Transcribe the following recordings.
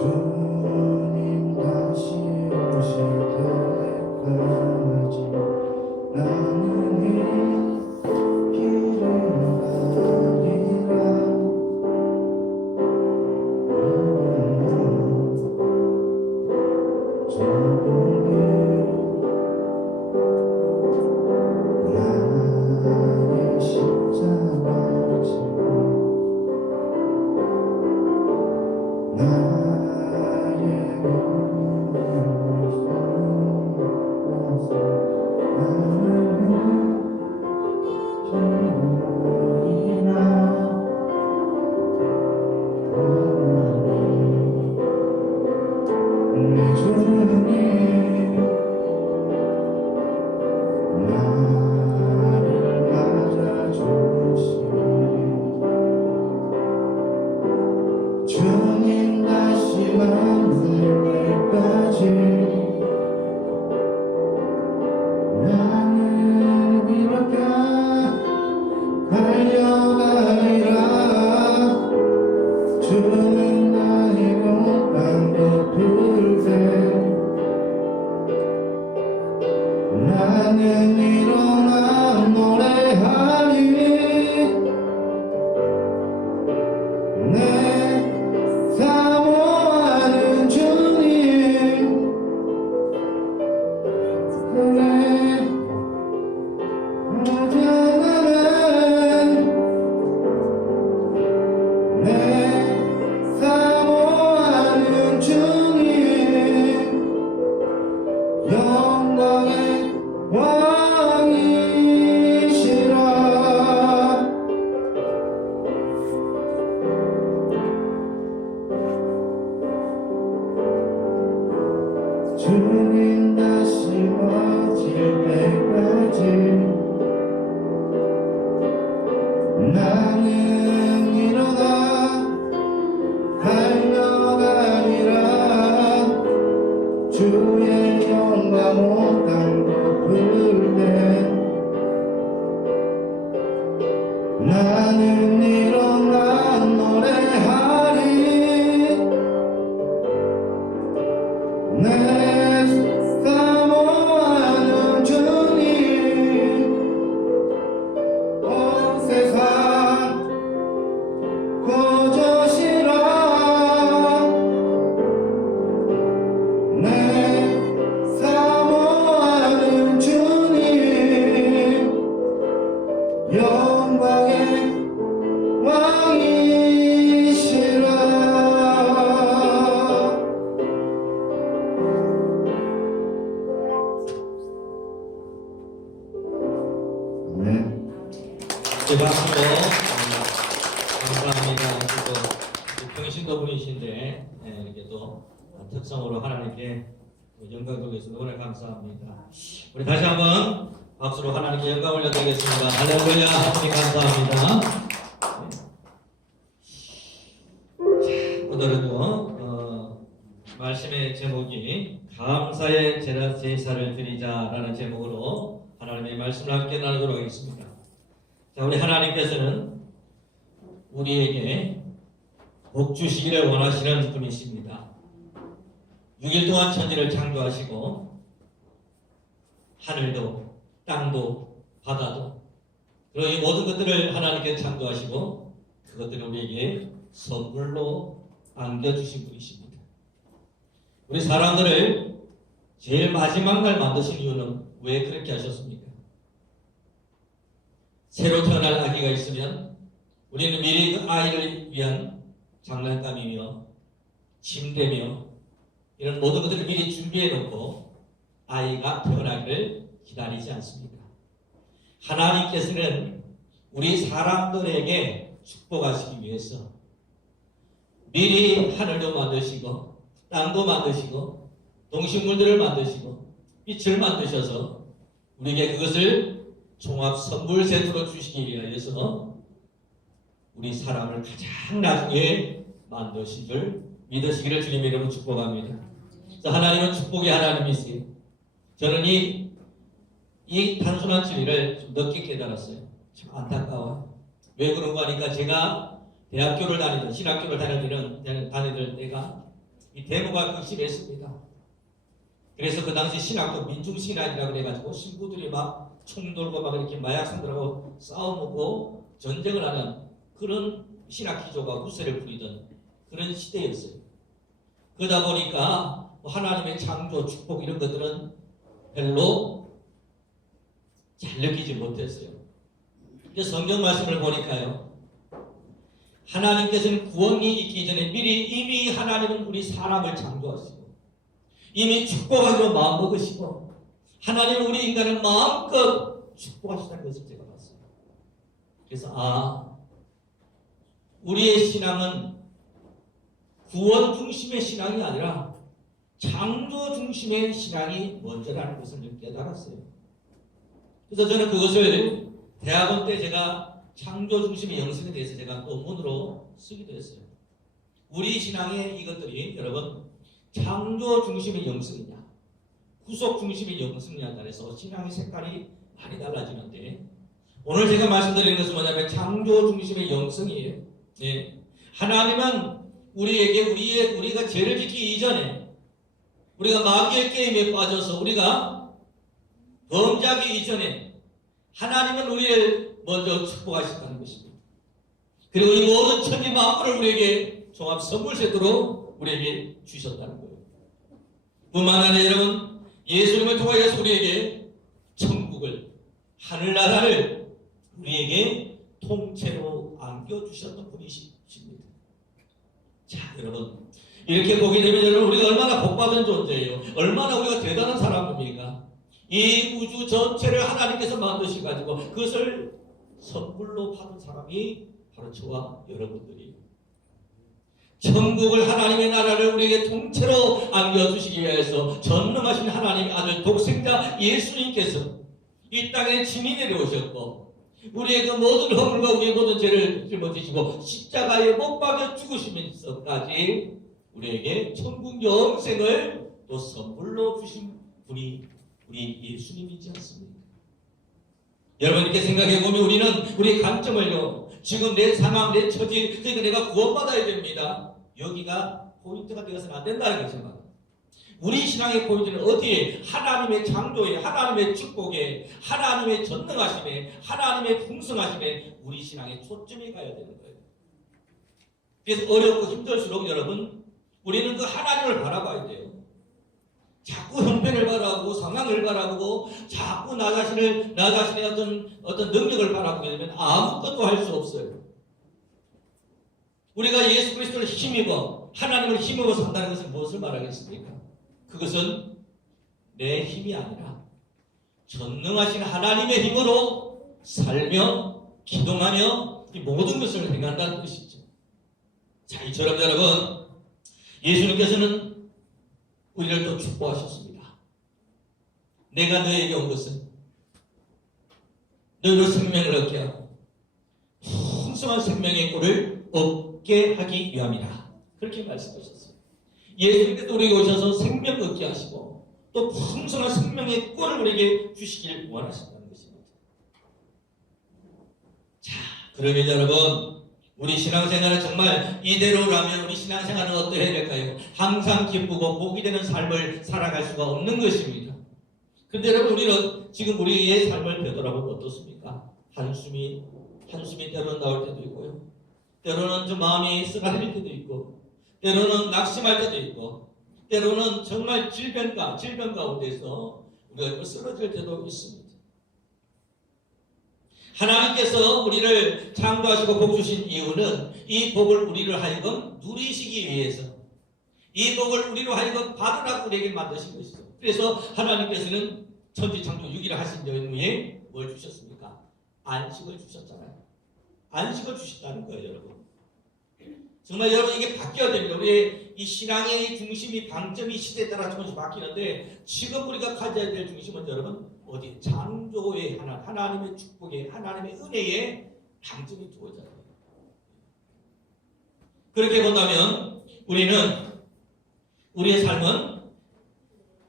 주님 다시 오실 때까지 나는 이 길을 가리라. 나의 십자가를 지고 나의 은혜를 쏟아서 나는 기도하리라. 내 주님 나를 맞아주시니 주님 다시 만날 때까지 나는 이렇게 달려가리라. 주는 나의 용광 덮을 때 나는 일어나 노래하리. 내 사모하는 주님 그래 나는 내 사모하는 주님 영광의 왕이시라. 주님 다시 오실 때까지 나는 일어나 달려가리라. 주의 영광 온 땅 덮을 때 나는 일어나 노래하리. 내 사모하는 주님 온 세상 고조시라. 내 사모하는 주님 영광의 왕이시라. 네. 박수로 감사합니다. 또 평신도 분이신데 이렇게 또 특성으로 하나님께 영광 돌려서 너무나 감사합니다. 우리 다시 한번 박수로 하나님께 영광 올려드리겠습니다. 할렐루야. 하나님 감사합니다. 오늘은요 말씀의 제목이 감사의 제사를 드리자라는 제목으로 하나님의 말씀을 함께 나누도록 하겠습니다. 자, 우리 하나님께서는 우리에게 복 주시기를 원하시는 분이십니다. 6일 동안 천지를 창조하시고 하늘도 땅도 바다도 그리고 이 모든 것들을 하나님께 창조하시고 그것들을 우리에게 선물로 안겨주신 분이십니다. 우리 사람들을 제일 마지막 날 만드신 이유는 왜 그렇게 하셨습니까? 새로 태어날 아기가 있으면 우리는 미리 그 아이를 위한 장난감이며 침대며 이런 모든 것들을 미리 준비해 놓고 아이가 태어나기를 기다리지 않습니다. 하나님께서는 우리 사람들에게 축복하시기 위해서 미리 하늘도 만드시고 땅도 만드시고 동식물들을 만드시고 빛을 만드셔서 우리에게 그것을 종합 선물 세트로 주시기 위해서 우리 사람을 가장 나중에 만드신 줄 믿으시기를 주님의 이름으로 축복합니다. 하나님은 축복의 하나님이세요. 저는 이 단순한 진리를 좀 늦게 깨달았어요. 참 안타까워요. 왜 그런가 하니까 제가 대학교를 다니던 신학교를 다니던 때가 이 데모가 극심했습니다. 그래서 그 당시 신학도 민중신학이라고 해가지고 신부들이 막 총 돌고 막 이렇게 마약상들하고 싸워먹고 전쟁을 하는 그런 신학 기조가 우세를 부리던 그런 시대였어요. 그러다 보니까 하나님의 창조, 축복 이런 것들은 별로 잘 느끼지 못했어요. 성경 말씀을 보니까요, 하나님께서는 구원이 있기 전에 이미 하나님은 우리 사람을 창조하시고 이미 축복하기로 마음먹으시고 하나님은 우리 인간을 마음껏 축복하시다는 것을 제가 봤어요. 그래서 우리의 신앙은 구원 중심의 신앙이 아니라 창조 중심의 신앙이 먼저라는 것을 깨달았어요. 그래서 저는 그것을 대학원 때 제가 창조 중심의 영성에 대해서 제가 논문으로 쓰기도 했어요. 우리 신앙의 이것들이 여러분 창조 중심의 영성이냐 구속 중심의 영성이냐에 따라서 신앙의 색깔이 많이 달라지는데 오늘 제가 말씀드리는 것은 뭐냐면 창조 중심의 영성이에요. 네. 하나님은 우리에게 우리가 죄를 짓기 이전에 우리가 마귀의 게임에 빠져서 우리가 범죄하기 이전에 하나님은 우리를 먼저 축복하신다는 것입니다. 그리고 이 모든 천지 만물을 우리에게 종합 선물 세트로 우리에게 주셨다는 거예요. 뿐만 아니라 여러분 예수님을 통하여서 우리에게 천국을 하늘나라를 우리에게 통째로 안겨주셨던 분이십니다. 자 여러분 이렇게 보게 되면 여러분 우리가 얼마나 복받은 존재예요. 얼마나 우리가 대단한 사람입니까? 이 우주 전체를 하나님께서 만드셔가지고 그것을 선물로 받은 사람이 바로 저와 여러분들이에요. 천국을 하나님의 나라를 우리에게 통째로 안겨주시기 위해서 전능하신 하나님의 아들 독생자 예수님께서 이 땅에 짐이 내려오셨고 우리의 그 모든 허물과 우리의 모든 죄를 짊어지시고 십자가에 못 박여 죽으시면서까지 우리에게 천국 영생을 또 선물로 주신 분이 우리 예수님이지 않습니까? 여러분 이렇게 생각해보면 우리는 우리의 관점을요 지금 내 상황, 내 처지, 그러니까 내가 구원받아야 됩니다. 여기가 포인트가 되어서는 안 된다는 것입니다. 우리 신앙의 포인트는 어디에? 하나님의 창조에, 하나님의 축복에, 하나님의 전능하심에, 하나님의 풍성하심에 우리 신앙의 초점이 가야 되는 거예요. 그래서 어렵고 힘들수록 여러분 우리는 그 하나님을 바라봐야 돼요. 자꾸 형편을 바라보고 상황을 바라보고 자꾸 나 자신의 어떤 능력을 바라보게 되면 아무것도 할 수 없어요. 우리가 예수 그리스도를 힘입어 하나님을 힘입어 산다는 것은 무엇을 말하겠습니까? 그것은 내 힘이 아니라 전능하신 하나님의 힘으로 살며 기동하며 이 모든 것을 행한다는 것이죠. 자, 이처럼 여러분 예수님께서는 우리를 또 축복하셨습니다. 내가 너에게 온 것은 너희로 생명을 얻게 하고 풍성한 생명의 꼴을 얻게 하기 위함이라. 그렇게 말씀하셨어요. 예수님께서 우리에게 오셔서 생명 얻게 하시고 또 풍성한 생명의 꼴을 우리에게 주시길 원하신다는 것입니다. 자, 그러면 여러분 우리 신앙생활은 정말 이대로라면 우리 신앙생활은 어떠해야 될까요? 항상 기쁘고 복이 되는 삶을 살아갈 수가 없는 것입니다. 그런데 여러분 우리는 지금 우리의 삶을 되돌아보면 어떻습니까? 한숨이 때로는 나올 때도 있고요. 때로는 좀 마음이 쓰라릴 때도 있고 때로는 낙심할 때도 있고 때로는 정말 질병 가운데서 우리가 쓰러질 때도 있습니다. 하나님께서 우리를 창조하시고 복 주신 이유는 이 복을 우리를 하여금 누리시기 위해서 이 복을 우리로 하여금 받으라고 우리에게 만드신 것이죠. 그래서 하나님께서는 천지창조 6일을 하신 후에 뭘 주셨습니까? 안식을 주셨잖아요. 안식을 주셨다는 거예요, 여러분. 정말 여러분 이게 바뀌어야 됩니다. 우리의 이 신앙의 중심이 방점이 시대에 따라 조금씩 바뀌는데 지금 우리가 가져야 될 중심은 여러분 어디? 창조의 하나님의 축복에 하나님의 은혜에 방점이 두어져야 돼요. 그렇게 본다면 우리의 삶은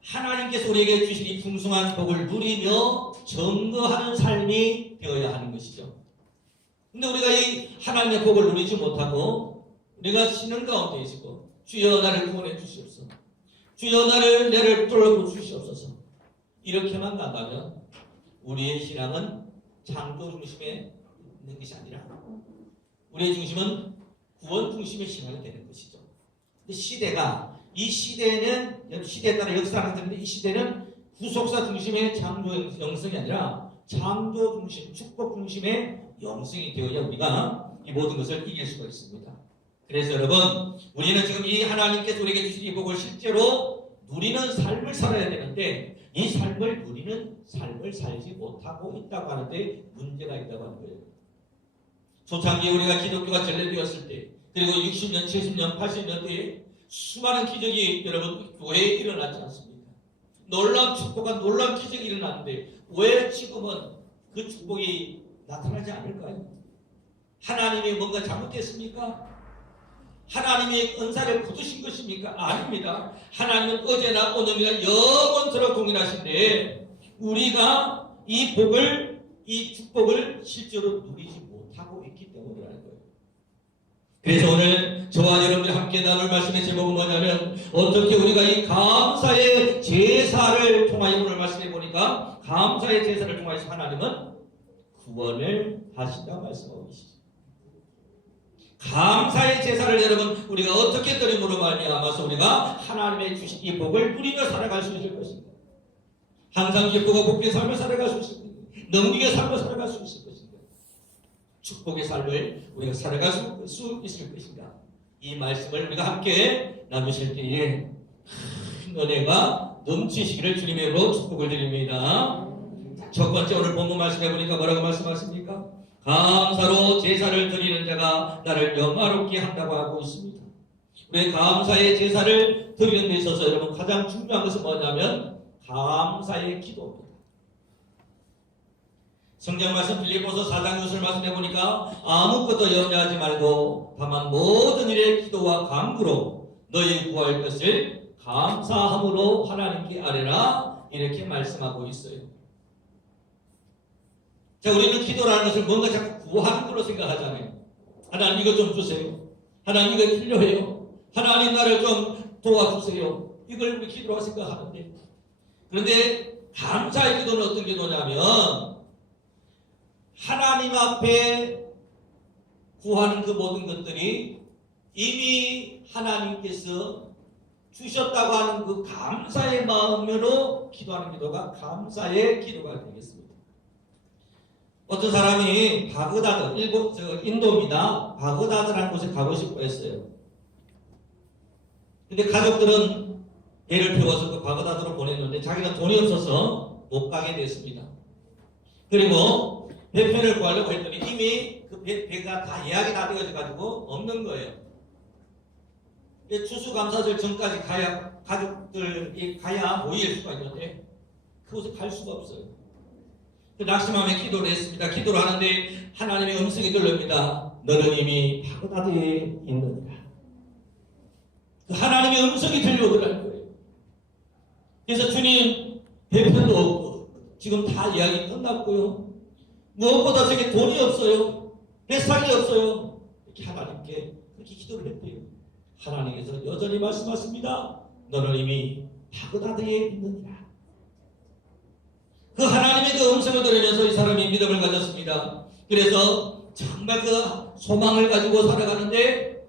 하나님께서 우리에게 주신 이 풍성한 복을 누리며 증거하는 삶이 되어야 하는 것이죠. 근데 우리가 이 하나님의 복을 누리지 못하고 우리가 신앙 가운데 있고 주여 나를 구원해 주시옵소서. 주여 나를 뚫어 주시옵소서. 이렇게만 나가면 우리의 신앙은 창조 중심에 있는 것이 아니라 우리의 중심은 구원 중심의 신앙이 되는 것이죠. 시대가 이 시대는 시대에 따라 역사가 되는데 이 시대는 구속사 중심의 창조 영성이 아니라 창조 중심, 축복 중심의 영성이 되어야 우리가 이 모든 것을 이길 수가 있습니다. 그래서 여러분, 우리는 지금 이 하나님께서 우리에게 주신 이 복을 실제로 누리는 삶을 살아야 되는데 이 삶을 누리는 삶을 살지 못하고 있다고 하는데 문제가 있다고 하는 거예요. 초창기에 우리가 기독교가 전래되었을 때 그리고 60년, 70년, 80년대에 수많은 기적이 여러분 교회에 일어나지 않습니까? 놀라운 축복과 놀라운 기적이 일어났는데 왜 지금은 그 축복이 나타나지 않을까요? 하나님이 뭔가 잘못했습니까? 하나님이 은사를 거두신 것입니까? 아닙니다. 하나님은 어제나 오늘이나 영원토록 동일하신데 우리가 이 복을, 이 축복을 실제로 누리지 못하고 있기 때문이라는 거예요. 그래서 오늘 저와 여러분들 함께 나눌 말씀의 제목은 뭐냐면 어떻게 우리가 이 감사의 제사를 통하여 오늘 말씀해 보니까 감사의 제사를 통하여서 하나님은 구원을 하신다고 말씀하고 계시죠. 감사의 제사를 여러분 우리가 어떻게 드림으로 말미암아서 우리가 하나님의 주신 이 복을 누리며 살아갈 수 있을 것인가? 항상 기쁘고 복된 삶을 살아갈 수 있을 것인가? 능력의 삶을 살아갈 수 있을 것인가? 축복의 삶을 우리가 살아갈 수 있을 것인가? 이 말씀을 우리가 함께 나누실 때에 큰 은혜가 넘치시기를 주님의 이름으로 축복을 드립니다. 첫 번째 오늘 본문 말씀해 보니까 뭐라고 말씀하십니까? 감사로 제사를 드리는 자가 나를 영화롭게 한다고 하고 있습니다. 우리 감사의 제사를 드리는 데 있어서 여러분 가장 중요한 것은 뭐냐면 감사의 기도입니다. 성경 말씀 빌립보서 4장 6절 말씀해 보니까 아무것도 염려하지 말고 다만 모든 일에 기도와 간구로 너희 구할 것을 감사함으로 하나님께 아뢰라 이렇게 말씀하고 있어요. 자, 우리는 기도라는 것을 뭔가 자꾸 구하는 걸로 생각하잖아요. 하나님 이것 좀 주세요. 하나님 이거 필요해요. 하나님 나를 좀 도와주세요. 이걸 우리 기도라고 생각하는데 그런데 감사의 기도는 어떤 기도냐면 하나님 앞에 구하는 그 모든 것들이 이미 하나님께서 주셨다고 하는 그 감사의 마음으로 기도하는 기도가 감사의 기도가 되겠습니다. 어떤 사람이 바그다드, 인도입니다. 바그다드라는 곳에 가고 싶어 했어요. 근데 가족들은 배를 태워서 그 바그다드로 보냈는데 자기는 돈이 없어서 못 가게 됐습니다. 그리고 배편을 구하려고 했더니 이미 그 배가 다 예약이 다 되어져 가지고 없는 거예요. 추수감사절 전까지 가야 가족들이 가야 모일 수가 있는데 그곳에 갈 수가 없어요. 낙심하며 기도를 했습니다. 기도를 하는데 하나님의 음성이 들립니다. 너는 이미 바그다드에 있느니라. 그 하나님의 음성이 들려오더라는 거예요. 그래서 주님 배편도 없고 지금 다 이야기 끝났고요. 무엇보다 저게 돈이 없어요. 배상이 없어요. 이렇게 하나님께 그렇게 기도를 했대요. 하나님께서 여전히 말씀하십니다. 너는 이미 바그다드에 있느니라. 그 하나님의 그 음성을 들으면서 이 사람이 믿음을 가졌습니다. 그래서 정말 그 소망을 가지고 살아가는데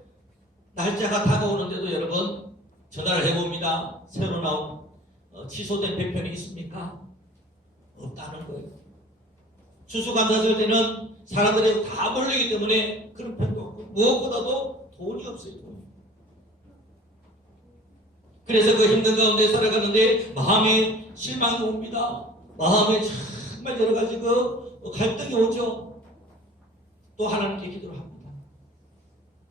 날짜가 다가오는데도 여러분 전화를 해봅니다. 새로 나온 취소된 배편이 있습니까? 없다는 거예요. 추수감사절 때는 사람들이 다 몰리기 때문에 그런 편도 없고 무엇보다도 돈이 없어요. 돈이. 그래서 그 힘든 가운데 살아가는데 마음에 실망이 옵니다. 마음에 정말 여러 가지 그 갈등이 오죠. 또 하나님께 기도를 합니다.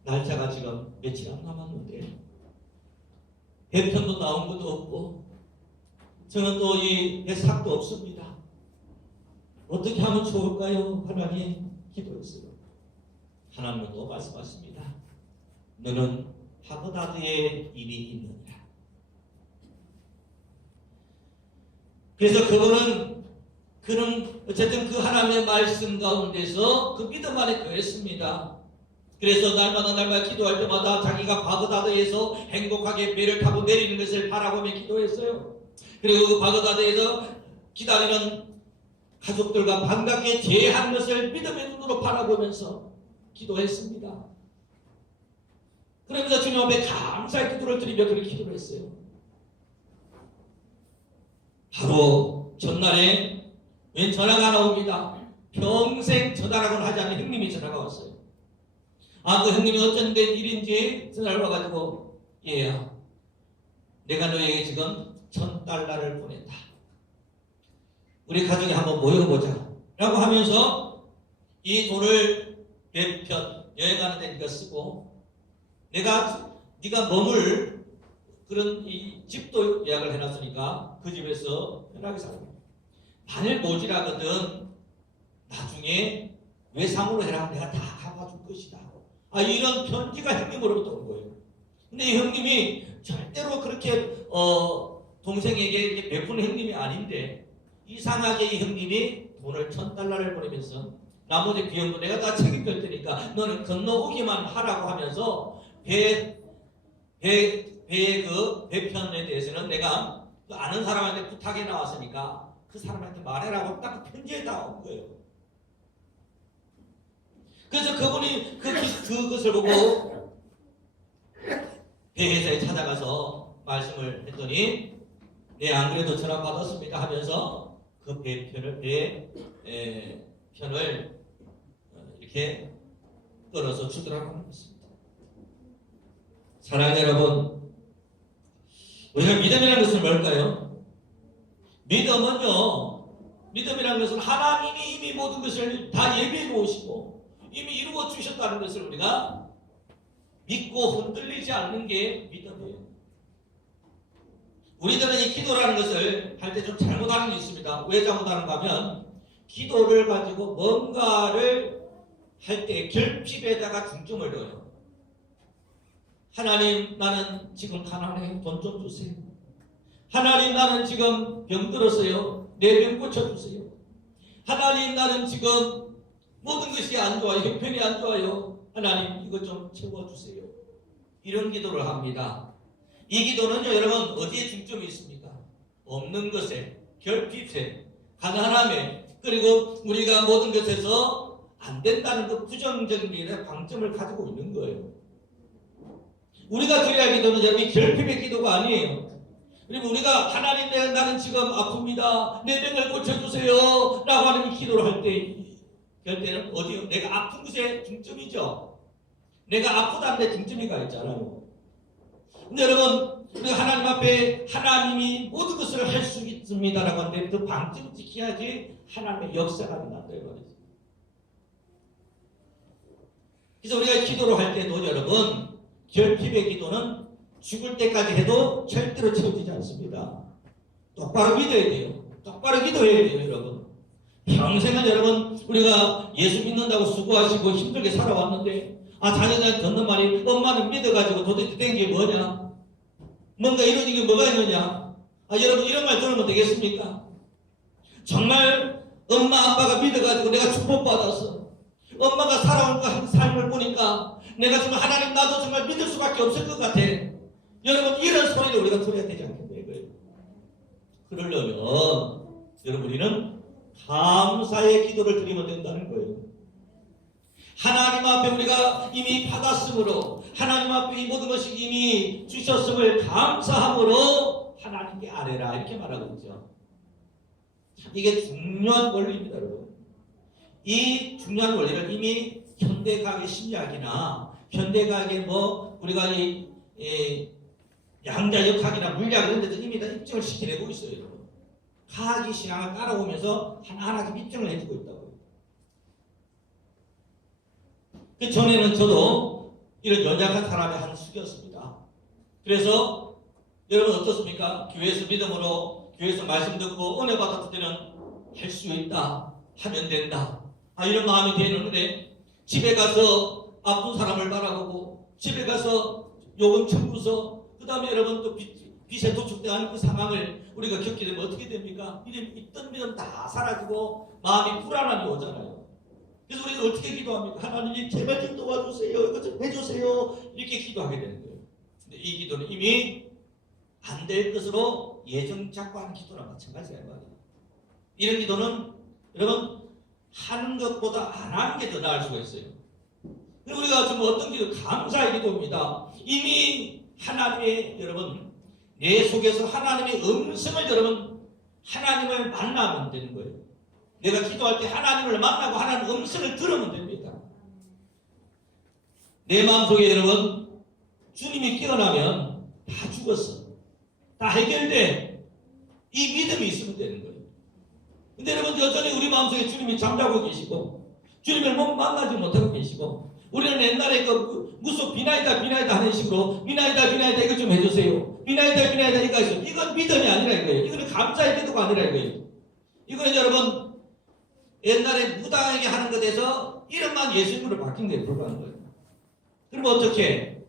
날짜가 지금 며칠 안 남았는데 배편도 나온 것도 없고 저는 또 이 배삭도 없습니다. 어떻게 하면 좋을까요? 하나님 기도했어요. 하나님은 또 말씀하십니다. 너는 바그다드에 이미 있느니라. 그래서 그는 어쨌든 그 하나님의 말씀 가운데서 그 믿음 안에 거했습니다. 그래서 날마다 기도할 때마다 자기가 바그다드에서 행복하게 배를 타고 내리는 것을 바라보며 기도했어요. 그리고 그 바그다드에서 기다리는 가족들과 반갑게 재회하는 것을 믿음의 눈으로 바라보면서 기도했습니다. 그러면서 주님 앞에 감사의 기도를 드리며 그렇게 기도를 했어요. 바로 전날에 웬 전화가 나옵니다. 평생 전화라고는 하지 않는 형님이 전화가 왔어요. 그 형님이 어쩐 데 일인지 전화를 와가지고, 얘야, 내가 너에게 지금 $1,000를 보냈다. 우리 가족이 한번 모여보자 라고 하면서 이 돈을 몇 편 여행하는 데니까 쓰고, 네가 머물 그런 이 집도 예약을 해놨으니까 그 집에서 편하게 살고, 만일 모질하거든 나중에 외상으로 해라, 내가 다 갚아줄 것이다. 이런 편지가 형님으로부터 온 거예요. 근데 이 형님이 절대로 그렇게 동생에게 이렇게 베푸는 형님이 아닌데, 이상하게 이 형님이 돈을 $1,000를 보내면서 나머지 비용도 내가 다 책임질 테니까 너는 건너오기만 하라고 하면서 배의 그 배편에 대해서는 내가 그 아는 사람한테 부탁해 나왔으니까 그 사람한테 말해라고 딱 편지에 다 온 거예요. 그래서 그분이 그것을 보고 배회사에 찾아가서 말씀을 했더니, 네, 안 그래도 전화 받았습니다 하면서 그 배편을 이렇게 끌어서 주더라고 하는 것입니다. 사랑하는 여러분, 우리가 믿음이라는 것은 뭘까요? 믿음이라는 것은 하나님이 이미 모든 것을 다 예비해 놓으시고 이미 이루어 주셨다는 것을 우리가 믿고 흔들리지 않는 게 믿음이에요. 우리들은 이 기도라는 것을 할 때 좀 잘못하는 게 있습니다. 왜 잘못하는가 하면, 기도를 가지고 뭔가를 할 때 결핍에다가 중점을 둬요. 하나님, 나는 지금 가난해, 돈 좀 주세요. 하나님, 나는 지금 병들었어요, 내 병 고쳐주세요. 하나님, 나는 지금 모든 것이 안 좋아요, 형편이 안 좋아요, 하나님 이것 좀 채워주세요. 이런 기도를 합니다. 이 기도는요, 여러분, 어디에 중점이 있습니까? 없는 것에, 결핍에, 가난함에, 그리고 우리가 모든 것에서 안 된다는 그 부정적인 일에 방점을 가지고 있는 거예요. 우리가 드려야 할 기도는 여러분 결핍의 기도가 아니에요. 그리고 우리가 하나님, 나는 지금 아픕니다, 내 병을 고쳐주세요 라고 하는 이 기도를 할 때는 어디요? 내가 아픈 것에 중점이죠. 내가 아프다는 데 중점이 가 있잖아요. 근데 여러분, 우리가 하나님 앞에 하나님이 모든 것을 할 수 있습니다라고 하는데 그 방점을 지켜야지 하나님의 역사가 난다 이 말이죠. 그래서 우리가 기도를 할 때도 여러분, 결핍의 기도는 죽을 때까지 해도 절대로 채워지지 않습니다. 똑바로 믿어야 돼요. 똑바로 기도해야 돼요, 여러분. 평생은 여러분, 우리가 예수 믿는다고 수고하시고 힘들게 살아왔는데, 자녀들한테 듣는 말이, 엄마는 믿어가지고 도대체 된 게 뭐냐? 뭔가 이루어진 게 뭐가 있느냐? 여러분, 이런 말 들으면 되겠습니까? 정말 엄마 아빠가 믿어가지고 내가 축복받았어, 엄마가 살아온 삶을 보니까 내가 정말 하나님, 나도 정말 믿을 수밖에 없을 것 같아. 여러분, 이런 소리를 우리가 들어야 되지 않겠냐 이거예요. 그러려면 여러분, 우리는 감사의 기도를 드리면 된다는 거예요. 하나님 앞에 우리가 이미 받았으므로, 하나님 앞에 이 모든 것이 이미 주셨음을 감사함으로 하나님께 아뢰라, 이렇게 말하고 있죠. 이게 중요한 원리입니다, 여러분. 이 중요한 원리를 이미 현대과학의 심리학이나 현대과학의 우리가 양자역학이나 물리학 이런 데서 이미 다 입증을 시켜내고 있어요, 여러분. 과학이 신앙을 따라오면서 하나하나 입증을 해주고 있다고요. 그 전에는 저도 이런 연약한 사람의 한 숙이었습니다. 그래서 여러분 어떻습니까? 교회에서 믿음으로, 교회에서 말씀 듣고 은혜 받았을 때는 할 수 있다, 하면 된다, 이런 마음이 되는데, 집에 가서 아픈 사람을 바라보고, 집에 가서 요금 청구서, 그 다음에 여러분 또 빚에 도축되는 그 상황을 우리가 겪게 되면 어떻게 됩니까? 있던 믿음 다 사라지고 마음이 불안함이 오잖아요. 그래서 우리는 어떻게 기도합니까? 하나님 제발 좀 도와주세요. 이것 좀 해주세요. 이렇게 기도하게 되는 거예요. 근데 이 기도는 이미 안 될 것으로 예정 잡고 하는 기도랑 마찬가지예요. 이런 기도는 여러분 하는 것보다 안 하는 게 더 나을 수가 있어요. 우리가 지금 어떤 기도? 감사의 기도입니다. 이미 하나님의 여러분 내 속에서 하나님의 음성을 여러분 하나님을 만나면 되는 거예요. 내가 기도할 때 하나님을 만나고 하나님 음성을 들으면 됩니다. 내 마음속에 여러분 주님이 깨어나면 다 죽었어. 다 해결돼. 이 믿음이 있으면 되는 거예요. 근데 여러분 여전히 우리 마음속에 주님이 잠자고 계시고 주님을 만나지 못하고 계시고 우리는 옛날에 그 무슨 비나이다 하는 식으로 비나이다 이거 좀 해주세요. 비나이다 이거 해주세요. 이건 믿음이 아니라 이거예요. 이거는 감사의 기도가 아니라 이거예요. 이거는 여러분 옛날에 무당에게 하는 것에서 이름만 예수님으로 바뀐 게 불과한 거예요. 그럼 어떻게?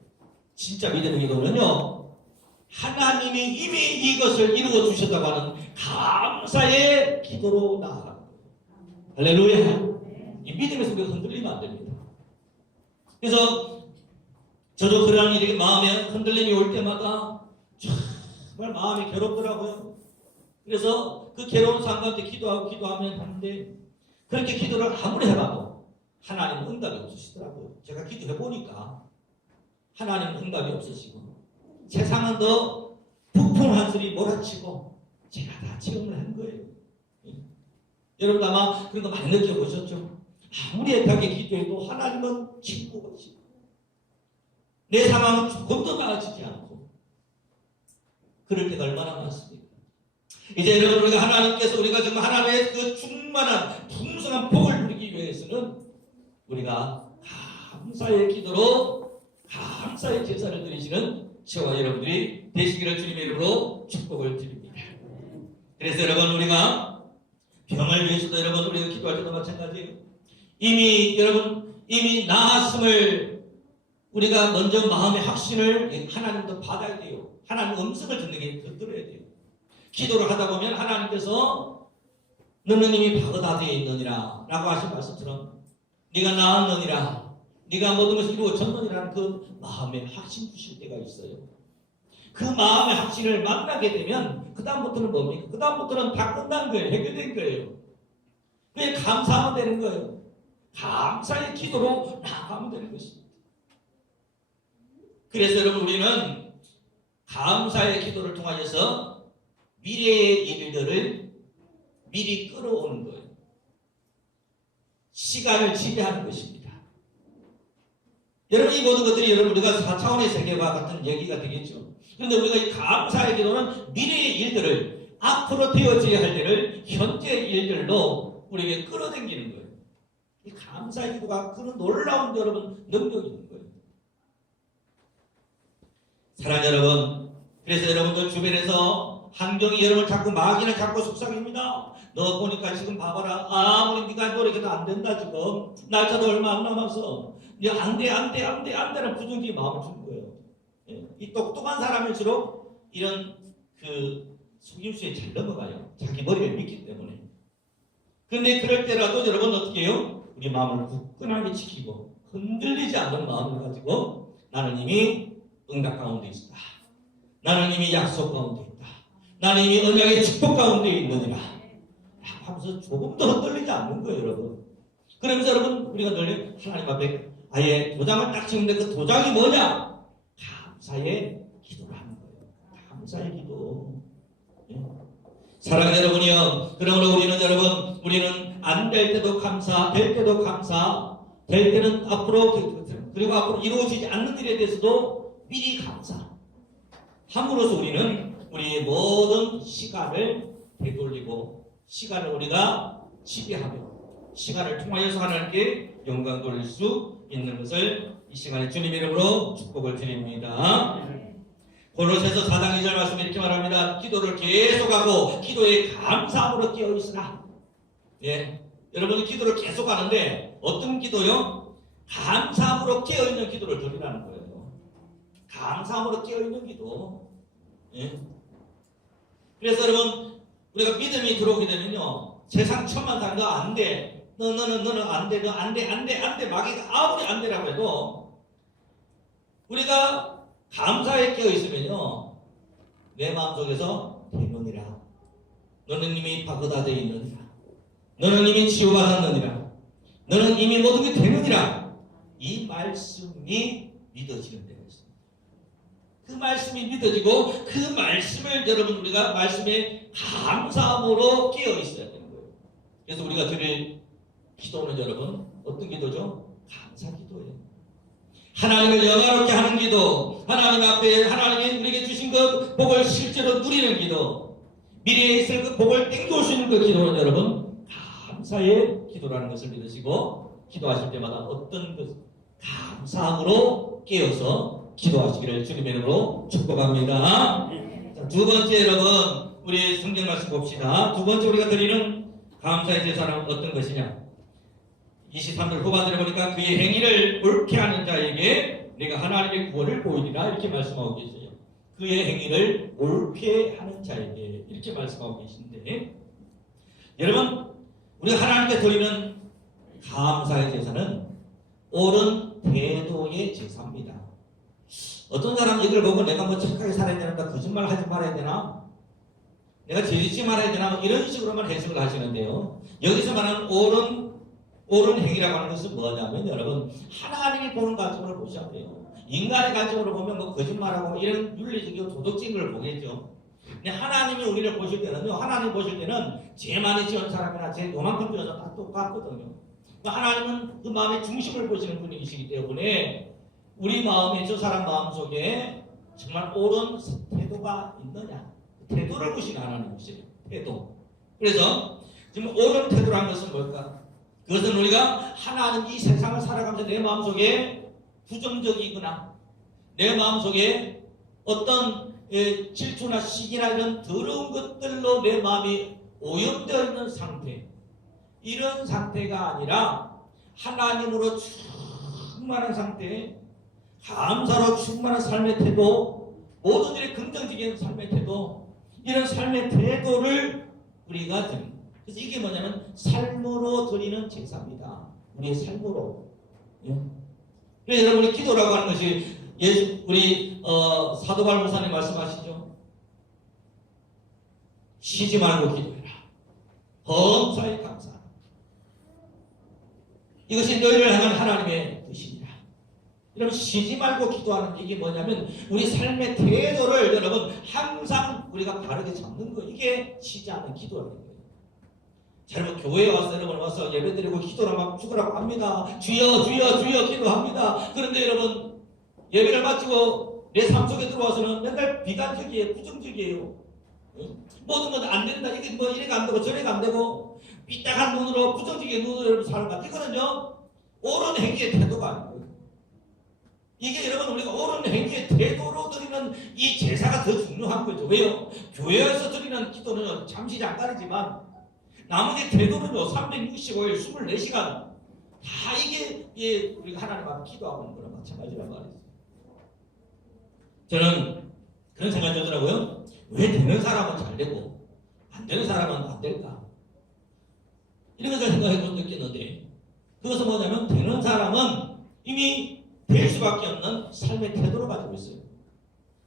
진짜 믿음의 기도는요. 하나님이 이미 이것을 이루어 주셨다고 하는 감사의 기도로 나아가는 거예요. 할렐루야. 이 믿음의 속에 흔들리면 안 됩니다. 그래서 저도 그런 일이 마음에 흔들림이 올 때마다 정말 마음이 괴롭더라고요. 그래서 그 괴로운 상황 가운데 기도하면 하는데 그렇게 기도를 아무리 해봐도 하나님은 응답이 없으시더라고요. 제가 기도해보니까 하나님은 응답이 없으시고 세상은 더 북풍 한 소리 몰아치고 제가 다 체험을 한 거예요. 여러분 아마 그런 거 많이 느껴보셨죠? 아무리 애타게 기도해도 하나님은 친구가 있고 내 상황은 조금도 나아지지 않고 그럴 때가 얼마나 많습니까? 이제 여러분 우리가 하나님께서 우리가 지금 하나님의 그 충만한 풍성한 복을 누리기 위해서는 우리가 감사의 기도로 감사의 제사를 드리시는 저와 여러분들이 되시기를 주님의 이름으로 축복을 드립니다. 그래서 여러분 우리가 병을 위해서도 여러분 우리가 기도할 때도 마찬가지예요. 이미 나았음을 우리가 먼저 마음의 확신을 하나님도 받아야 돼요. 하나님 음성을 듣는 게 더 들어야 돼요. 기도를 하다 보면 하나님께서 너는 이미 바그다드에 있느니라 라고 하신 말씀처럼 네가 나았느니라 네가 모든 것을 이루어졌느니라는 그 마음의 확신 주실 때가 있어요. 그 마음의 확신을 만나게 되면 그 다음부터는 뭡니까? 그 다음부터는 다 끝난 거예요. 해결된 거예요. 그게 감사하면 되는 거예요. 감사의 기도로 나아가면 되는 것입니다. 그래서 여러분 우리는 감사의 기도를 통하여서 미래의 일들을 미리 끌어오는 거예요. 시간을 지배하는 것입니다. 여러분 이 모든 것들이 여러분 우리가 4차원의 세계와 같은 얘기가 되겠죠. 그런데 우리가 이 감사의 기도는 미래의 일들을 앞으로 되어져야 할 일을 현재의 일들로 우리에게 끌어당기는 거예요. 이 감사의 기도가 그런 놀라운 여러분 능력이 있는 거예요. 사랑하는 여러분, 그래서 여러분들 주변에서 환경이 여러분을 자꾸 마귀는 자꾸 속삭입니다. 너 보니까 지금 봐봐라. 아무리 네가 노력해도 안 된다 지금. 날짜도 얼마 안 남았어. 안돼라는 부정적인 마음을 주는 거예요. 이 똑똑한 사람일수록 이런 그 속임수에 잘 넘어가요. 자기 머리를 믿기 때문에. 그런데 그럴 때라도 여러분 어떻게 해요? 우리 마음을 굳건하게 지키고 흔들리지 않는 마음을 가지고 나는 이미 응답 가운데 있다. 나는 이미 약속 가운데 있다. 나는 이미 언약의 축복 가운데 있느니라. 하면서 조금 더 흔들리지 않는 거예요, 여러분. 그러면서 여러분 우리가 늘 하나님 앞에 아예 도장을 딱 찍는데 그 도장이 뭐냐? 감사의 기도를 하는 거예요. 감사의 기도. 사랑하는 여러분이요. 그러므로 우리는 안 될 때도 감사, 될 때도 감사, 될 때는 앞으로 그리고 앞으로 이루어지지 않는 일에 대해서도 미리 감사. 함으로써 우리는 우리의 모든 시간을 되돌리고 시간을 우리가 지배하며 시간을 통하여서 하나님께 영광 돌릴 수 있는 것을 이 시간에 주님의 이름으로 축복을 드립니다. 골로새서 4장 2절 말씀 이렇게 말합니다. 기도를 계속하고 기도에 감사함으로 깨어있으라. 예, 여러분이 기도를 계속하는데 어떤 기도요? 감사함으로 깨어있는 기도를 드리라는 거예요. 감사함으로 깨어있는 기도. 예. 그래서 여러분 우리가 믿음이 들어오게 되면요 세상 천만 단가 안 돼. 너는 안 돼, 너 안 돼, 마귀가 아무리 안 되라고 해도 우리가 감사에 깨어 있으면요, 내 마음속에서 되느니라. 너는 이미 바그다되어 있느니라. 너는 이미 치유받았느니라. 너는 이미 모든 게 되느니라. 이 말씀이 믿어지는 데가 있습니다. 그 말씀이 믿어지고 그 말씀을 여러분 우리가 말씀에 감사함으로 깨어 있어야 되는 거예요. 그래서 우리가 드릴 기도는 여러분 어떤 기도죠? 감사 기도예요. 하나님을 영화롭게 하는 기도, 하나님 앞에 하나님이 우리에게 주신 그 복을 실제로 누리는 기도, 미래에 있을 그 복을 땡겨올 수 있는 그 기도는 여러분 감사의 기도라는 것을 믿으시고 기도하실 때마다 어떤 그 감사함으로 깨어서 기도하시기를 주님의 이름으로 축복합니다. 자, 두 번째 여러분 우리 성경 말씀 봅시다. 두 번째 우리가 드리는 감사의 제사는 어떤 것이냐? 23절 후반절에 보니까 그의 행위를 옳게 하는 자에게 내가 하나님의 구원을 보이리라 이렇게 말씀하고 계세요. 그의 행위를 옳게 하는 자에게 이렇게 말씀하고 계신데, 여러분 우리가 하나님께 드리는 감사의 제사는 옳은 태도의 제사입니다. 어떤 사람은 이걸 보고 내가 뭐 착하게 살아야 되나, 거짓말 하지 말아야 되나, 내가 죄짓지 말아야 되나, 뭐 이런 식으로만 해석을 하시는데요. 여기서 말하는 옳은 행위라고 하는 것은 뭐냐면 여러분 하나님이 보는 관점으로 보셔야 돼요. 인간의 관점으로 보면 뭐 거짓말하고 이런 윤리적이고 도덕적인 걸 보겠죠. 근데 하나님이 우리를 보실 때는요, 하나님 보실 때는 죄 많이 지은 사람이나 죄 요만큼 지어서 다 똑같거든요. 하나님은 그 마음의 중심을 보시는 분이시기 때문에 우리 마음에, 저 사람 마음속에 정말 옳은 태도가 있느냐, 태도를 보시는 하나님이시래요. 태도. 그래서 지금 옳은 태도라는 것은 뭘까? 그것은 우리가 하나님 이 세상을 살아가면서 내 마음속에 부정적이거나 내 마음속에 어떤 질투나 시기나 이런 더러운 것들로 내 마음이 오염되어 있는 상태, 이런 상태가 아니라 하나님으로 충만한 상태, 감사로 충만한 삶의 태도, 모든 일에 긍정적인 삶의 태도, 이런 삶의 태도를 우리가 드립니다. 그래서 이게 뭐냐면 삶으로 드리는 제사입니다. 우리의 삶으로. 예. 그래서 여러분이 기도라고 하는 것이 우리 사도 바울 목사님 말씀하시죠. 쉬지 말고 기도해라. 범사에 감사하라. 이것이 너희를 향한 하나님의 뜻입니다. 여러분 쉬지 말고 기도하는 이게 뭐냐면 우리 삶의 태도를 여러분 항상 우리가 바르게 잡는 거, 이게 쉬지 않는 기도라는 거예요. 여러분 교회에 와서 여러분 와서 예배드리고 기도를 막 죽으라고 합니다. 주여 주여 주여 기도합니다. 그런데 여러분 예배를 마치고 내 삶 속에 들어와서는 맨날 비관적이에요. 부정적이에요. 모든 건 안 된다. 이게 뭐 이래가 안 되고 저래가 안 되고 삐딱한 눈으로 부정적인 눈으로 여러분 사는 것 같아요. 이거는요 옳은 행위의 태도가 아니고요. 이게 여러분 우리가 옳은 행위의 태도로 드리는 이 제사가 더 중요한 거죠. 왜요? 교회에서 드리는 기도는 잠시 잠깐이지만 나머지 태도는요 365일 24시간 다 이게 우리가 하나님 앞에 기도하고 있는 거랑 마찬가지란 말이죠. 저는 그런 생각이 들더라고요. 왜 되는 사람은 잘 되고 안 되는 사람은 안 될까? 이런 것을 생각해서 느꼈는데, 그것은 뭐냐면 되는 사람은 이미 될 수밖에 없는 삶의 태도를 가지고 있어요.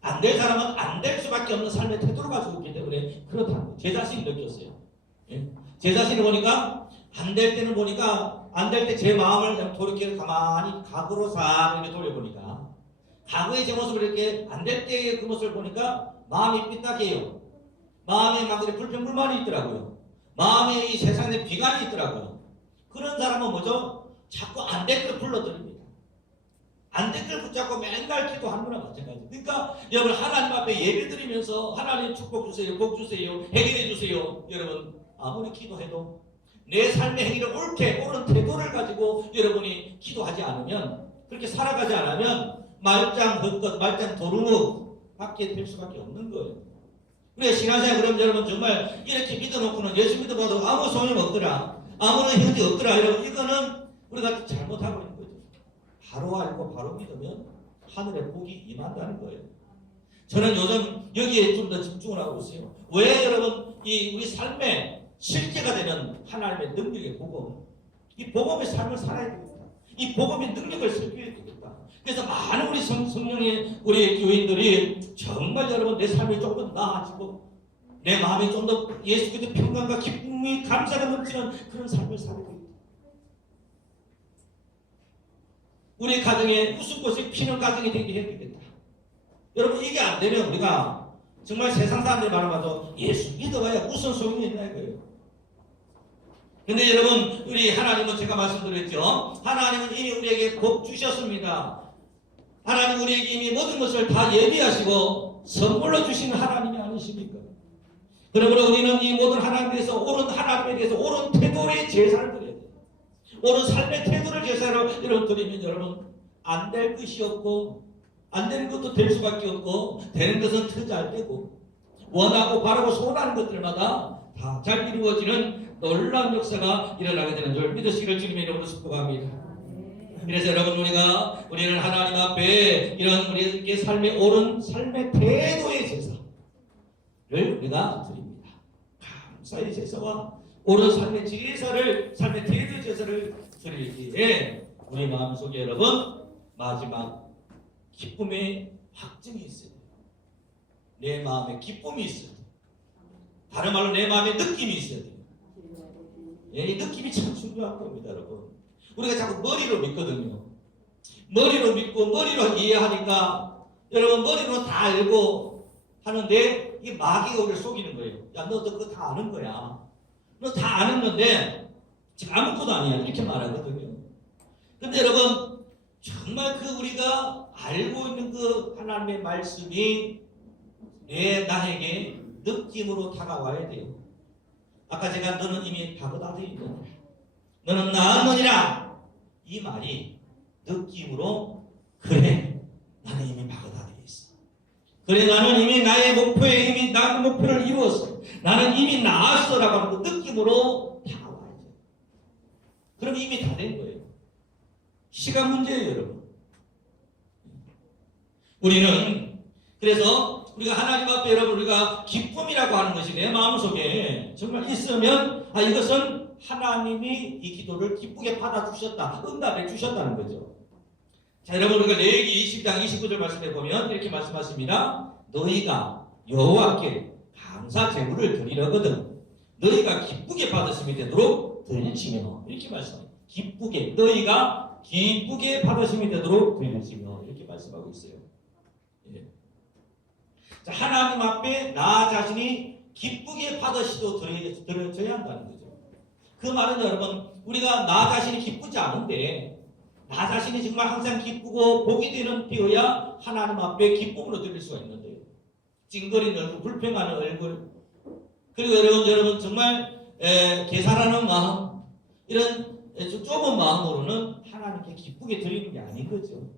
안 될 사람은 안 될 수밖에 없는 삶의 태도를 가지고 있기 때문에 그렇다는 거예요. 제 자신이 느꼈어요. 예? 제 자신을 보니까 안 될 때는 보니까 안 될 때 제 마음을 그냥 돌이켜 가만히 각으로 싹 이렇게 돌려보니까 과거의 제 모습을 이렇게 안 될 때의 그 모습을 보니까 마음이 삐딱해요. 마음에 막 불평불만이 있더라고요. 마음에 이 세상에 비관이 있더라고요. 그런 사람은 뭐죠? 자꾸 안 될 걸 불러드립니다. 안 될 걸 붙잡고 맨날 기도하는 거나 마찬가지예요. 그러니까 여러분 하나님 앞에 예배 드리면서 하나님 축복 주세요, 복 주세요, 해결해 주세요. 여러분 아무리 기도해도 내 삶의 행위를 옳게 옳은 태도를 가지고 여러분이 기도하지 않으면, 그렇게 살아가지 않으면 말짱 헛것, 말짱 도루묵 밖에 될 수밖에 없는 거예요. 그래 신앙생활 그럼 여러분 정말 이렇게 믿어놓고는 예수 믿어봐도 아무 소용이 없더라, 아무런 힘이 없더라, 여러분 이거는 우리가 잘못하고 있는 거죠. 바로 알고 바로 믿으면 하늘의 복이 임한다는 거예요. 저는 요즘 여기에 좀 더 집중을 하고 있어요. 왜 여러분 이 우리 삶의 실제가 되는 하나님의 능력의 복음, 이 복음의 삶을 살아야 되겠다. 이 복음의 능력을 설교해야 되겠다. 그래서 많은 우리 성령의 우리 교인들이 정말 여러분 내 삶이 조금 더 나아지고 내 마음이 좀 더 예수 그리스도의 평강과 기쁨이 감사가 넘치는 그런 삶을 살아야 되겠다. 우리 가정에 웃음꽃이 피는 가정이 되게 해야 되겠다. 여러분 이게 안 되면 우리가 정말 세상 사람들이 말하면서 예수 믿어봐야 무슨 소용이 있나 이거예요. 근데 여러분 우리 하나님은 제가 말씀드렸죠. 하나님은 이미 우리에게 복 주셨습니다. 하나님 우리에게 이미 모든 것을 다 예비하시고 선물로 주시는 하나님이 아니십니까? 그러므로 우리는 이 모든 하나님에 대해서 옳은 하나님에 대해서 옳은 태도의 제사를 드려야 돼요. 옳은 삶의 태도를 제사로 여러분 드리면 여러분 안 될 것이 없고 안 되는 것도 될 수밖에 없고 되는 것은 더 잘 되고 원하고 바라고 소원하는 것들마다 다 잘 이루어지는 놀라운 역사가 일어나게 되는 줄 믿으시기를 주님의 이름으로 축복합니다. 그래서 여러분 우리는 하나님 앞에 이런 우리의 삶의 옳은 삶의 태도의 제사를 우리가 드립니다. 감사의 제사와 옳은 삶의 제사를 삶의 태도의 제사를 드리기에 우리 마음속에 여러분 마지막 기쁨의 확증이 있어야 돼요. 내 마음에 기쁨이 있어야 돼요. 다른 말로 내 마음에 느낌이 있어야 돼요. 이 느낌이 참 중요한 겁니다, 여러분. 우리가 자꾸 머리로 믿거든요. 머리로 믿고 머리로 이해하니까 여러분 머리로 다 알고 하는데 이 마귀가 우리를 속이는 거예요. 야, 너 그거 다 아는 거야. 너 다 아는 건데 지금 아무것도 아니야. 이렇게 말하거든요. 근데 여러분 정말 그 우리가 알고 있는 그 하나님의 말씀이 나에게 느낌으로 다가와야 돼요. 아까 제가 너는 이미 다그다져 있느니라. 너는 나았느니라. 이 말이 느낌으로 그래 나는 이미 다그다져 있어. 그래 나는 이미 나의 목표에 이미 나의 목표를 이루었어. 나는 이미 나았어 라고 하는 그 느낌으로 다가와야 돼요. 그럼 이미 다 된 거예요. 시간 문제예요, 여러분. 우리는 그래서 우리가 하나님 앞에 여러분 우리가 기쁨이라고 하는 것이 내 마음속에 정말 있으면 이것은 하나님이 이 기도를 기쁘게 받아주셨다. 응답해 주셨다는 거죠. 자, 여러분 우리가 레위기 20장 29절 말씀에 보면 이렇게 말씀하십니다. 너희가 여호와께 감사 제물을 드리려거든 너희가 기쁘게 받으심이 되도록 드릴지며 이렇게 말씀합니다. 기쁘게 너희가 기쁘게 받으심이 되도록 드릴지며 이렇게 말씀하고 있어요. 예. 자, 하나님 앞에 나 자신이 기쁘게 받으시도 드려져야 한다는 거죠. 그 말은 여러분 우리가 나 자신이 기쁘지 않은데 나 자신이 정말 항상 기쁘고 복이 되어야 하나님 앞에 기쁨으로 드릴 수가 있는데요. 찡그리는 얼굴, 불평하는 얼굴, 그리고 여러분 정말 계산하는 마음, 이런 좁은 마음으로는 하나님께 기쁘게 드리는 게 아닌 거죠.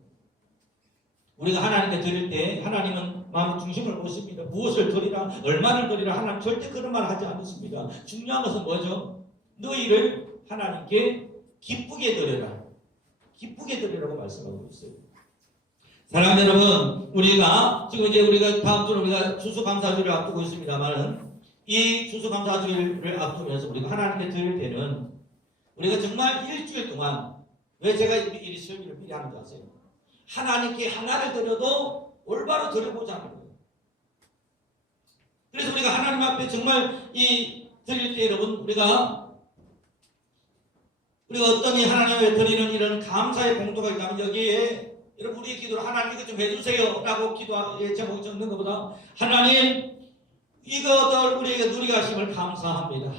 우리가 하나님께 드릴 때 하나님은 마음의 중심을 보십니다. 무엇을 드리라, 얼마를 드리라 하나님 절대 그런 말을 하지 않습니다. 중요한 것은 뭐죠? 너희를 하나님께 기쁘게 드려라. 기쁘게 드리라고 말씀하고 있어요. 사랑하는 여러분, 우리가 지금 이제 우리가 다음 주로 우리가 추수감사주를 앞두고 있습니다만은 이 추수감사주를 앞두면서 우리가 하나님께 드릴 때는 우리가 정말 일주일 동안 왜 제가 이 설교를 미리 하는지 아세요? 하나님께 하나를 드려도 올바로 드려보자는 거예요. 그래서 우리가 하나님 앞에 정말 이 드릴 때 여러분 우리가 어떤 이 하나님께 드리는 이런 감사의 공도가 있다면 여기에 여러분 우리의 기도를 하나님 이거 좀 해주세요 라고 기도의 제목을 적는 것보다 하나님 이것을 우리에게 누리게 하심을 감사합니다.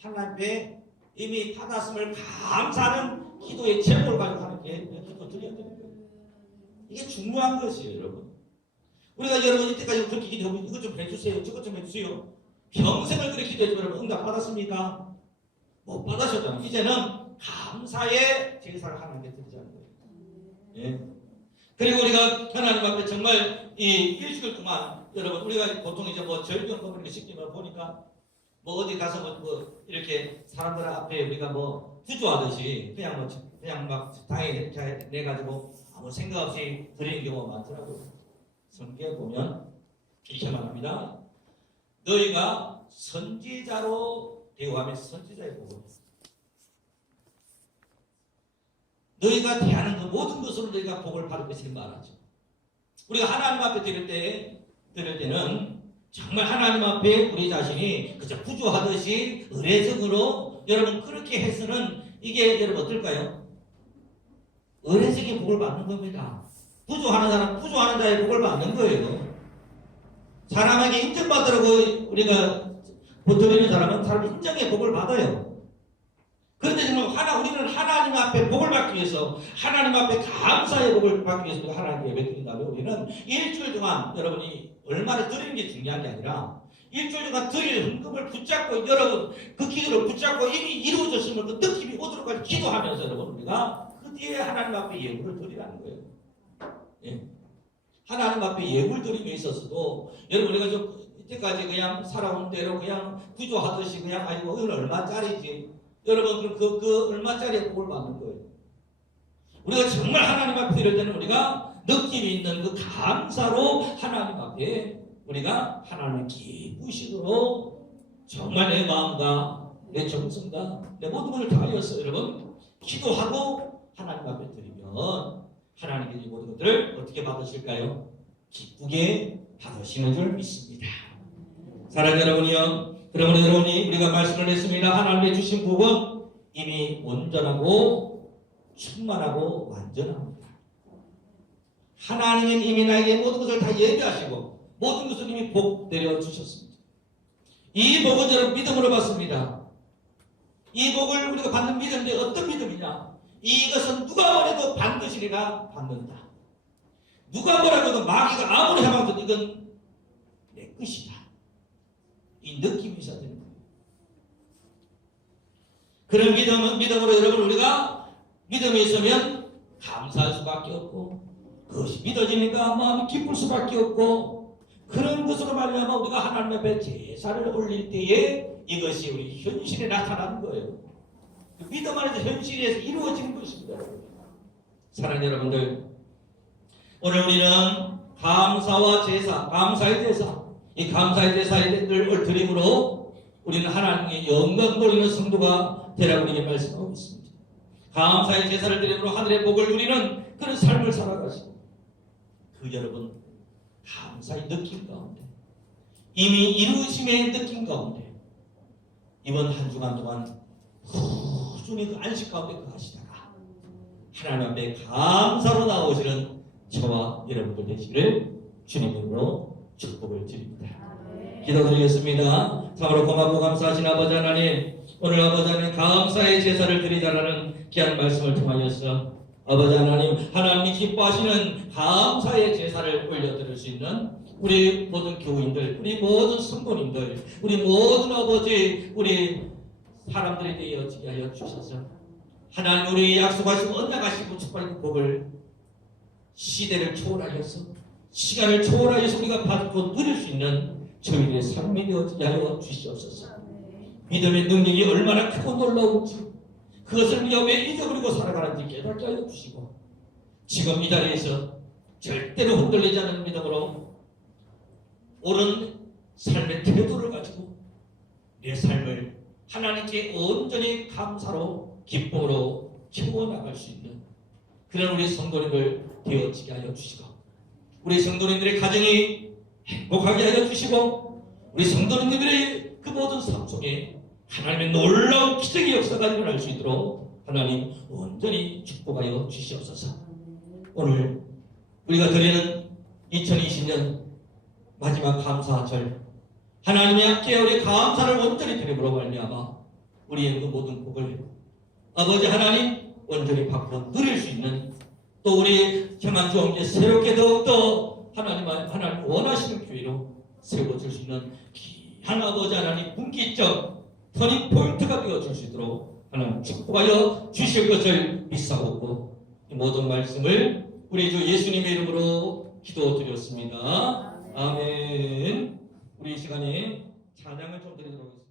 하나님께 이미 받았음을 감사하는 기도의 제목을 가지고 하나님께 기도 드려야 되는 거예요. 이게 중요한 것이에요, 여러분. 우리가 여러분 이때까지 그렇게 기도하면 이것 좀 해주세요, 저것 좀 해주세요. 평생을 그렇게 기도해도 여러분 응답 받았습니까? 못 받으셨잖아요. 이제는 감사의 제사를 하나님께 드리자는 거예요. 예. 그리고 우리가 하나님 앞에 정말 이 일주일 동안 여러분 우리가 보통 이제 뭐 절경 이렇게 시키면 보니까 뭐 어디 가서 뭐 이렇게 사람들 앞에 우리가 뭐 주저하듯이 그냥 막 당에 내 가지고 아무 생각 없이 드리는 경우가 많더라고요. 성경에 보면 이렇게 말합니다. 너희가 선지자로 대우하면서 선지자의 복음. 너희가 대하는 그 모든 것으로 너희가 복을 받을 것을 말하죠. 우리가 하나님 앞에 드릴 때는 정말 하나님 앞에 우리 자신이 그저 부조하듯이 의례적으로 여러분 그렇게 해서는 이게 여러분 어떨까요? 의례적인 복을 받는 겁니다. 부조하는 사람, 부조하는 자의 복을 받는 거예요. 사람에게 인정받으라고 우리가 드리는 사람은 인정의 복을 받아요. 그런데 정말 우리는 하나님 앞에 복을 받기 위해서, 하나님 앞에 감사의 복을 받기 위해서 하나님께 예배드린다면 우리는 일주일 동안 여러분이 얼마를 드리는 게 중요한 게 아니라 일주일 동안 드릴 헌금을 붙잡고 여러분 그 기도를 붙잡고 이미 이루어졌으면 그 느낌이 오도록까지 기도하면서 여러분 우리가 그 뒤에 하나님 앞에 예물을 드리라는 거예요. 예. 하나님 앞에 예물 드림에 있어서도 여러분 우리가 좀 이때까지 그냥 살아온 대로 그냥 구조하듯이 그냥 아이고 이건 얼마짜리지 여러분 그 얼마짜리의 복을 받는 거예요. 우리가 정말 하나님 앞에 드릴 때는 우리가 느낌이 있는 그 감사로 하나님 앞에 우리가 하나님을 기쁘시도록 정말 내 마음과 내 정성과 내 모든 것을 다하여서 여러분 기도하고 하나님 앞에 드리면 하나님께서 이 모든 것들을 어떻게 받으실까요? 기쁘게 받으시는 줄 믿습니다. 사랑하는 여러분이요, 그러므로 여러분이 우리가 말씀을 했습니다. 하나님의 주신 복은 이미 온전하고 충만하고 완전합니다. 하나님은 이미 나에게 모든 것을 다 예비하시고 모든 것을 이미 복 내려 주셨습니다. 이 복은 여러분 믿음으로 받습니다. 이 복을 우리가 받는 믿음인데 어떤 믿음이냐? 이것은 누가 뭐래도 반드시 내가 받는다. 누가 뭐라고도 마귀가 아무리 해봐도 이건 내 것이다. 이 느낌이 있어야 되는 거예요. 그런 믿음으로 여러분 우리가 믿음이 있으면 감사할 수밖에 없고 그것이 믿어지니까 마음이 기쁠 수밖에 없고 그런 것으로 말미암아 우리가 하나님 앞에 제사를 올릴 때에 이것이 우리 현실에 나타나는 거예요. 믿음 안에서 현실에서 이루어지는 것입니다. 사랑하는 여러분들, 오늘 우리는 감사와 제사, 감사의 제사, 이 감사의 제사를 드림으로 우리는 하나님의 영광 돌리는 성도가 되라고 우리에게 말씀하고 있습니다. 감사의 제사를 드림으로 하늘의 복을 누리는 그런 삶을 살아가시고 그 여러분 감사의 느낌 가운데 이미 이루어짐의 느낌 가운데 이번 한 주간 동안 꾸준히 그 안식 가운데 거하시다가 하나님 앞에 감사로 나오시는 저와 여러분들 되시기를 주님으로 축복을 드립니다. 기도드리겠습니다. 참으로 고맙고 감사하신 아버지 하나님, 오늘 아버지 하나님 감사의 제사를 드리자라는 귀한 말씀을 통하여서 아버지 하나님, 하나님이 기뻐하시는 감사의 제사를 올려드릴 수 있는 우리 모든 교인들, 우리 모든 성도님들, 우리 모든 아버지, 우리 사람들에 대해 어찌게 하여 주셔서 하나님 우리 약속하시고 언약하시고 축복하는 복을 시대를 초월하여서 시간을 초월하여서 우리가 받고 누릴 수 있는 저희들의 삶이 되어지게 하여 주시옵소서. 믿음의 능력이 얼마나 크고 놀라운지 그것을 우리가 왜 잊어버리고 살아가는지 깨닫게 하여 주시고 지금 이 자리에서 절대로 흔들리지 않는 믿음으로 옳은 삶의 태도를 가지고 내 삶을 하나님께 온전히 감사로 기쁨으로 채워나갈 수 있는 그런 우리 성도님들 되어지게 하여 주시고 우리 성도님들의 가정이 행복하게 하여 주시고 우리 성도님들의 그 모든 삶 속에 하나님의 놀라운 기적의 역사가 일어날 수 있도록 하나님 온전히 축복하여 주시옵소서. 오늘 우리가 드리는 2020년 마지막 감사절 하나님의 함께 우리 감사를 온전히 드림으로 말미암아 우리의 그 모든 복을 아버지 하나님 온전히 받고 누릴 수 있는 또 우리 평안주왕께 새롭게 더욱더 하나님 원하시는 교회로 세워질 수 있는 귀한 아버지 하나님 분기점 터닝 포인트가 되어줄 수 있도록 하나님 축복하여 주실 것을 믿사옵고 이 모든 말씀을 우리 주 예수님의 이름으로 기도드렸습니다. 아멘. 우리 이 시간에 찬양을 좀 드리도록 하겠습니다.